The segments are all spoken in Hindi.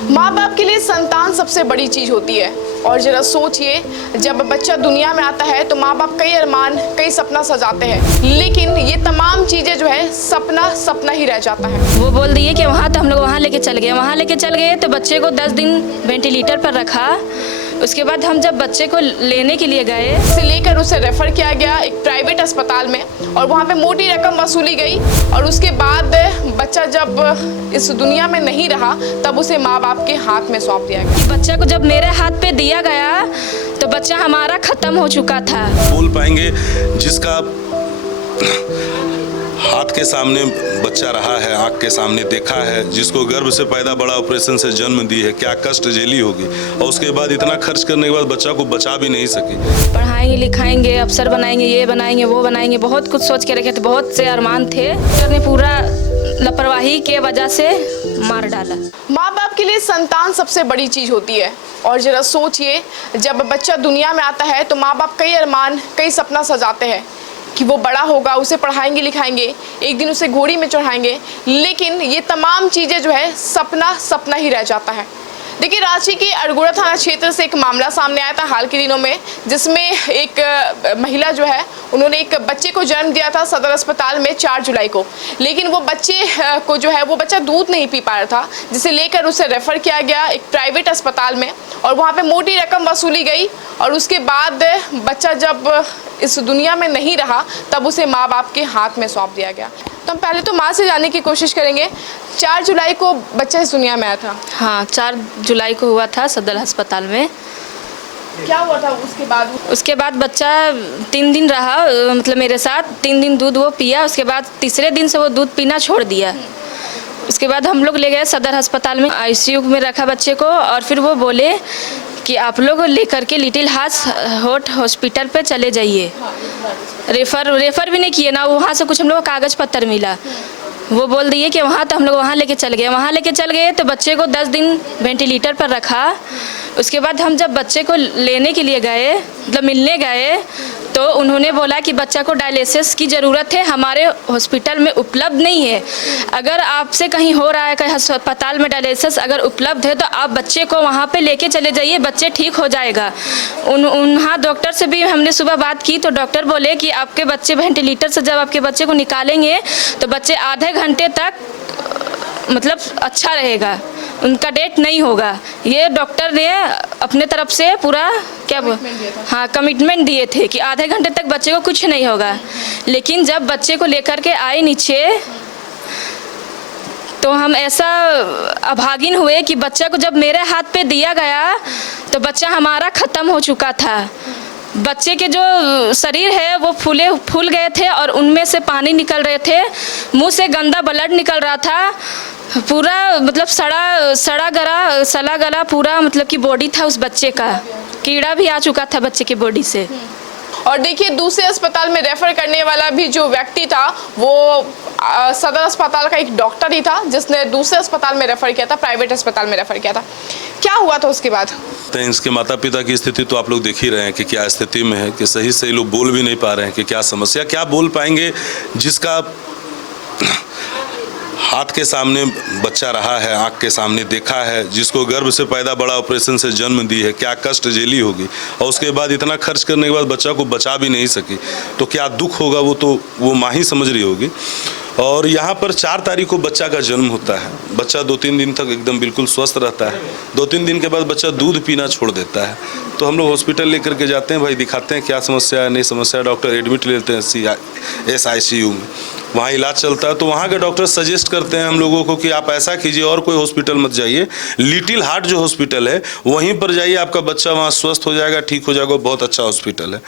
माँ बाप के लिए संतान सबसे बड़ी चीज होती है। और जरा सोचिए, जब बच्चा दुनिया में आता है तो माँ बाप कई अरमान, कई सपना सजाते हैं, लेकिन ये तमाम चीजें जो है सपना सपना ही रह जाता है। वो बोल दिए कि वहाँ तो हम लोग वहाँ लेके चल गए तो बच्चे को 10 दिन वेंटिलेटर पर रखा। उसके बाद हम जब बच्चे को लेने के लिए गए से लेकर उसे रेफर किया गया एक प्राइवेट अस्पताल में और वहाँ पे मोटी रकम वसूली गई और उसके बाद बच्चा जब इस दुनिया में नहीं रहा तब उसे माँ बाप के हाथ में सौंप दिया गया। बच्चा को जब मेरे हाथ पे दिया गया तो बच्चा हमारा खत्म हो चुका था। बोल पाएंगे जिसका हाथ के सामने बच्चा रहा है, आँख के सामने देखा है, जिसको गर्भ से पैदा बड़ा ऑपरेशन से जन्म दी है, क्या कष्ट झेली होगी और उसके बाद इतना खर्च करने के बाद बच्चा को बचा भी नहीं सकी। पढ़ाएंगे लिखाएंगे, अफसर बनाएंगे, ये बनाएंगे वो बनाएंगे, बहुत कुछ सोच के रखे थे, बहुत से अरमान थे। डॉक्टर ने पूरा लापरवाही के वजह से मार डाला। माँ बाप के लिए संतान सबसे बड़ी चीज होती है। और जरा सोचिए, जब बच्चा दुनिया में आता है तो माँ बाप कई अरमान, कई सपना सजाते हैं कि वो बड़ा होगा, उसे पढ़ाएंगे लिखाएंगे, एक दिन उसे घोड़ी में चढ़ाएंगे, लेकिन ये तमाम चीज़ें जो है सपना सपना ही रह जाता है। देखिए, रांची के अड़गोड़ा थाना क्षेत्र से एक मामला सामने आया था हाल के दिनों में, जिसमें एक महिला जो है उन्होंने एक बच्चे को जन्म दिया था सदर अस्पताल में 4 जुलाई को, लेकिन वो बच्चे को जो है वो बच्चा दूध नहीं पी पा रहा था, जिसे लेकर उसे रेफर किया गया एक प्राइवेट अस्पताल में और वहाँ पे मोटी रकम वसूली गई और उसके बाद बच्चा जब इस दुनिया में नहीं रहा तब उसे माँ बाप के हाथ में सौंप दिया गया। तो हम पहले तो माँ से जानने की कोशिश करेंगे, 4 जुलाई को बच्चा इस दुनिया में आया था। हाँ, 4 जुलाई को हुआ था सदर अस्पताल में। क्या हुआ था उसके बाद? उसके बाद बच्चा 3 दिन रहा, मतलब मेरे साथ 3 दिन दूध वो पिया। उसके बाद तीसरे दिन से वो दूध पीना छोड़ दिया। उसके बाद हम लोग ले गए सदर अस्पताल में, ICU में रखा बच्चे को और फिर वो बोले कि आप लोग लेकर के लिटिल हार्ट हॉस्पिटल पे चले जाइए। रेफ़र भी नहीं किए ना, वहाँ से कुछ हम लोग कागज़ पत्र मिला। वो बोल दिए कि वहाँ तो हम लोग वहाँ लेके चल गए तो बच्चे को 10 दिन वेंटिलेटर पर रखा। उसके बाद हम जब बच्चे को लेने के लिए गए, मतलब मिलने गए, तो उन्होंने बोला कि बच्चा को डायलिसिस की ज़रूरत है, हमारे हॉस्पिटल में उपलब्ध नहीं है। अगर आपसे कहीं हो रहा है, कहीं अस्पताल में डायलिसिस अगर उपलब्ध है तो आप बच्चे को वहाँ पे लेके चले जाइए, बच्चे ठीक हो जाएगा। हाँ, डॉक्टर से भी हमने सुबह बात की तो डॉक्टर बोले कि आपके बच्चे वेंटिलेटर से जब आपके बच्चे को निकालेंगे तो बच्चे आधे घंटे तक मतलब अच्छा रहेगा, उनका डेट नहीं होगा। ये डॉक्टर ने अपने तरफ से पूरा कमिटमेंट दिए थे कि आधे घंटे तक बच्चे को कुछ नहीं होगा। लेकिन जब बच्चे को लेकर के आए नीचे तो हम ऐसा अभागिन हुए कि बच्चा को जब मेरे हाथ पे दिया गया तो बच्चा हमारा ख़त्म हो चुका था। बच्चे के जो शरीर है वो फूल गए थे और उनमें से पानी निकल रहे थे, मुंह से गंदा ब्लड निकल रहा था, पूरा मतलब सड़ा गला पूरा मतलब कि बॉडी था उस बच्चे का, कीड़ा भी आ चुका था बच्चे की बॉडी से। और देखिए, दूसरे अस्पताल में रेफर करने वाला भी जो व्यक्ति था वो सदर अस्पताल का एक डॉक्टर ही था, जिसने दूसरे अस्पताल में रेफर किया था, प्राइवेट अस्पताल में रेफर किया था। क्या हुआ था उसके बाद? तो इसके माता पिता की स्थिति तो आप लोग देख ही रहे हैं कि क्या स्थिति में है, कि सही लोग बोल भी नहीं पा रहे हैं कि क्या समस्या, क्या बोल पाएंगे जिसका हाथ के सामने बच्चा रहा है, आँख के सामने देखा है, जिसको गर्भ से पैदा बड़ा ऑपरेशन से जन्म दी है, क्या कष्ट झेली होगी और उसके बाद इतना खर्च करने के बाद बच्चा को बचा भी नहीं सकी, तो क्या दुख होगा वो माँ ही समझ रही होगी। और यहाँ पर 4 तारीख को बच्चा का जन्म होता है। बच्चा 2-3 दिन तक एकदम बिल्कुल स्वस्थ रहता है। 2-3 दिन के बाद बच्चा दूध पीना छोड़ देता है। तो हम लोग हॉस्पिटल लेकर के जाते हैं, भाई दिखाते हैं क्या समस्या है, नहीं समस्या है, डॉक्टर एडमिट लेते हैं SICU में, वहाँ इलाज चलता है। तो वहाँ के डॉक्टर सजेस्ट करते हैं हम लोगों को कि आप ऐसा कीजिए, और कोई हॉस्पिटल मत जाइए, लिटिल हार्ट जो हॉस्पिटल है वहीं पर जाइए, आपका बच्चा वहाँ स्वस्थ हो जाएगा, ठीक हो जाएगा, बहुत अच्छा हॉस्पिटल है।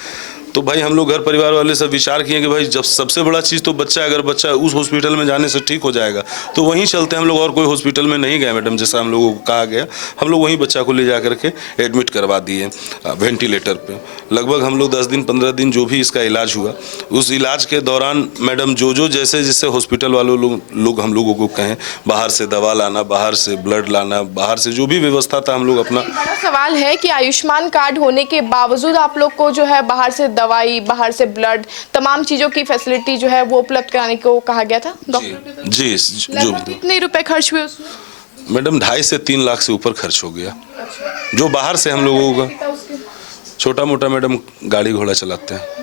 तो भाई हम लोग घर परिवार वाले सब विचार किए कि भाई जब सबसे बड़ा चीज़ तो बच्चा, अगर बच्चा उस हॉस्पिटल में जाने से ठीक हो जाएगा तो वहीं चलते हैं हम लोग, और कोई हॉस्पिटल में नहीं गए मैडम, जैसा हम लोगों को कहा गया। हम लोग वहीं बच्चा को ले जा करके एडमिट करवा दिए वेंटिलेटर पे। लगभग हम लोग 10 दिन 15 दिन जो भी इसका इलाज हुआ, उस इलाज के दौरान मैडम जो जैसे हॉस्पिटल वालों लोग हम लोगों को कहें, बाहर से दवा लाना, बाहर से ब्लड लाना, बाहर से जो भी व्यवस्था था हम लोग अपना। बड़ा सवाल है कि आयुष्मान कार्ड होने के बावजूद आप लोग को जो है बाहर से दवाई, बाहर से ब्लड, तमाम चीजों की फैसिलिटी जो है वो उपलब्ध कराने को कहा गया था डॉक्टर। जी, जो कितने रुपए खर्च हुए उसमें? मैडम 2.5 से 3 लाख से ऊपर खर्च हो गया, जो बाहर से हम लोगों का छोटा मोटा मैडम गाड़ी घोड़ा चलाते हैं,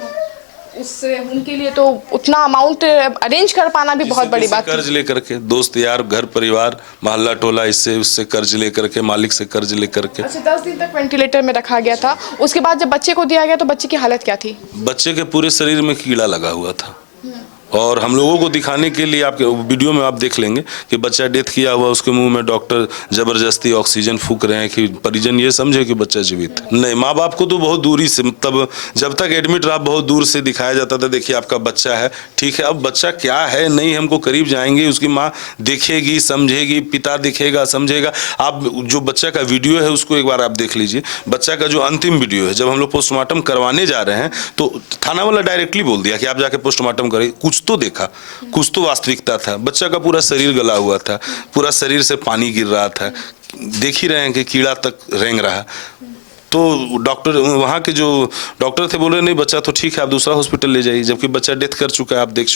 उससे उनके लिए तो उतना अमाउंट अरेंज कर पाना भी बहुत बड़ी बात है। कर्ज लेकर के, दोस्त यार, घर परिवार, मोहल्ला टोला, इससे उससे कर्ज लेकर के, मालिक से कर्ज लेकर के। अच्छा, 10 दिन तक वेंटिलेटर में रखा गया था, उसके बाद जब बच्चे को दिया गया तो बच्चे की हालत क्या थी? बच्चे के पूरे शरीर में कीड़ा लगा हुआ था, और हम लोगों को दिखाने के लिए आपके वीडियो में आप देख लेंगे कि बच्चा डेथ किया हुआ, उसके मुंह में डॉक्टर जबरदस्ती ऑक्सीजन फूंक रहे हैं कि परिजन ये समझे कि बच्चा जीवित है। नहीं, माँ बाप को तो बहुत दूरी से, मतलब जब तक एडमिट रहा बहुत दूर से दिखाया जाता था, देखिए आपका बच्चा है, ठीक है। अब बच्चा क्या है नहीं, हमको करीब जाएंगे, उसकी माँ देखेगी, समझेगी, पिता दिखेगा, समझेगा। आप जो बच्चा का वीडियो है उसको एक बार आप देख लीजिए। बच्चा का जो अंतिम वीडियो है, जब हम लोग पोस्टमार्टम करवाने जा रहे हैं तो थाना वाला डायरेक्टली बोल दिया कि आप जाके पोस्टमार्टम करें। कुछ तो देखा, कुछ तो वास्तविकता था। बच्चा का पूरा शरीर गला हुआ था, पूरा शरीर से पानी गिर रहा था, देख ही रहे हैं कि कीड़ा तक रेंग रहा। तो डॉक्टर, वहाँ के जो डॉक्टर थे, बोल रहे नहीं बच्चा तो ठीक है, आप दूसरा हॉस्पिटल ले जाइए, जबकि बच्चा डेथ कर चुका है, आप देख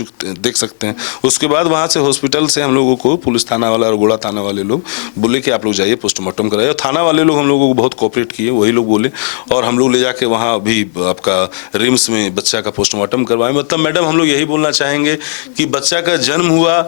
सकते हैं। उसके बाद वहाँ से हॉस्पिटल से हम लोगों को पुलिस थाना वाला और गोड़ा थाना वाले लोग बोले कि आप लोग जाइए पोस्टमार्टम कराइए, और थाना वाले लोग हम लोगों को बहुत कोऑपरेट किए, वही लोग बोले, और हम लोग ले जाके वहाँ अभी आपका रिम्स में बच्चा का पोस्टमार्टम करवाए। मतलब मैडम हम लोग यही बोलना चाहेंगे कि बच्चा का जन्म हुआ,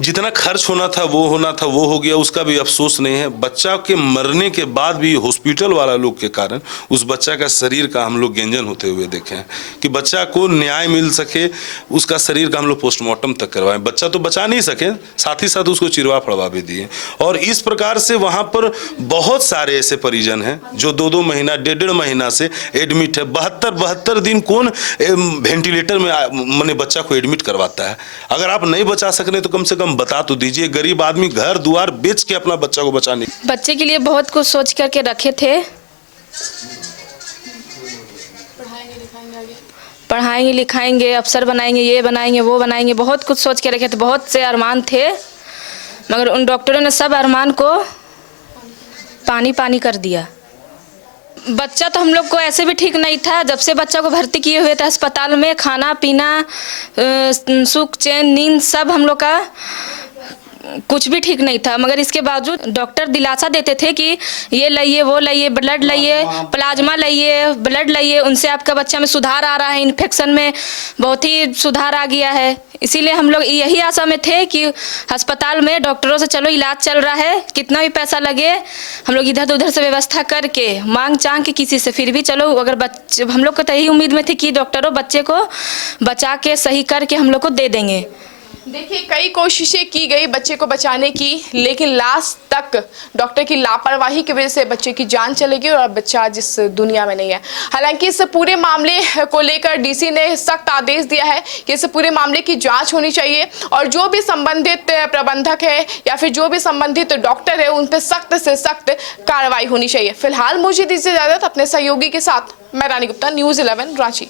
जितना खर्च होना था वो हो गया, उसका भी अफसोस नहीं है। बच्चा के मरने के बाद भी हॉस्पिटल वाला लोग के कारण उस बच्चा का शरीर का हम लोग गेंजन होते हुए देखे हैं कि बच्चा को न्याय मिल सके, उसका शरीर का हम लोग पोस्टमार्टम तक करवाएं। बच्चा तो बचा नहीं सके, साथ ही साथ उसको चिरवा फड़वा भी दिए। और इस प्रकार से वहाँ पर बहुत सारे ऐसे परिजन हैं जो 2-2 महीना, 1.5 महीना से एडमिट है। 72 दिन कौन वेंटिलेटर में मैंने बच्चा को एडमिट करवाता है? अगर आप नहीं बचा सकते तो कम से कम बता तो दीजिए। गरीब आदमी घर द्वार बेच के अपना बच्चा को बचाने, बच्चे के लिए बहुत कुछ सोच करके रखे थे, पढ़ाएंगे लिखाएंगे, अफसर बनाएंगे, ये बनाएंगे, वो बनाएंगे, बहुत कुछ सोच के रखे थे, बहुत से अरमान थे, मगर उन डॉक्टरों ने सब अरमान को पानी पानी कर दिया। बच्चा तो हम लोग को ऐसे भी ठीक नहीं था। जब से बच्चा को भर्ती किए हुए थे अस्पताल में, खाना पीना, सुख चैन नींद सब हम लोग का कुछ भी ठीक नहीं था, मगर इसके बावजूद डॉक्टर दिलासा देते थे कि ये लाइए, वो लाइए, ब्लड लाइए, प्लाज्मा लाइए, ब्लड लाइए, उनसे आपका बच्चा में सुधार आ रहा है, इन्फेक्शन में बहुत ही सुधार आ गया है। इसीलिए हम लोग यही आशा में थे कि अस्पताल में डॉक्टरों से चलो इलाज चल रहा है, कितना भी पैसा लगे हम लोग इधर उधर से व्यवस्था करके मांग चांग के किसी से, फिर भी चलो, अगर बच्चे, हम लोग को तो यही उम्मीद में थी कि डॉक्टरों बच्चे को बचा के सही करके हम लोग को दे देंगे। देखिए, कई कोशिशें की गई बच्चे को बचाने की, लेकिन लास्ट तक डॉक्टर की लापरवाही की वजह से बच्चे की जान चली गई और बच्चा आज इस दुनिया में नहीं है। हालांकि इस पूरे मामले को लेकर डीसी ने सख्त आदेश दिया है कि इस पूरे मामले की जांच होनी चाहिए और जो भी संबंधित प्रबंधक है या फिर जो भी संबंधित डॉक्टर है उन पर सख्त से सख्त कार्रवाई होनी चाहिए। फिलहाल मुझे दीजिए इजाजत, अपने सहयोगी के साथ मैं Rani Gupta, News 11 Ranchi.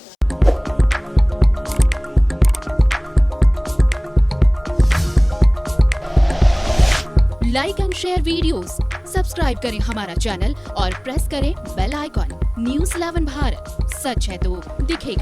Like and share videos, subscribe करें हमारा चैनल और प्रेस करें बेल आइकॉन। न्यूज़ 11 भारत, सच है तो दिखेगा।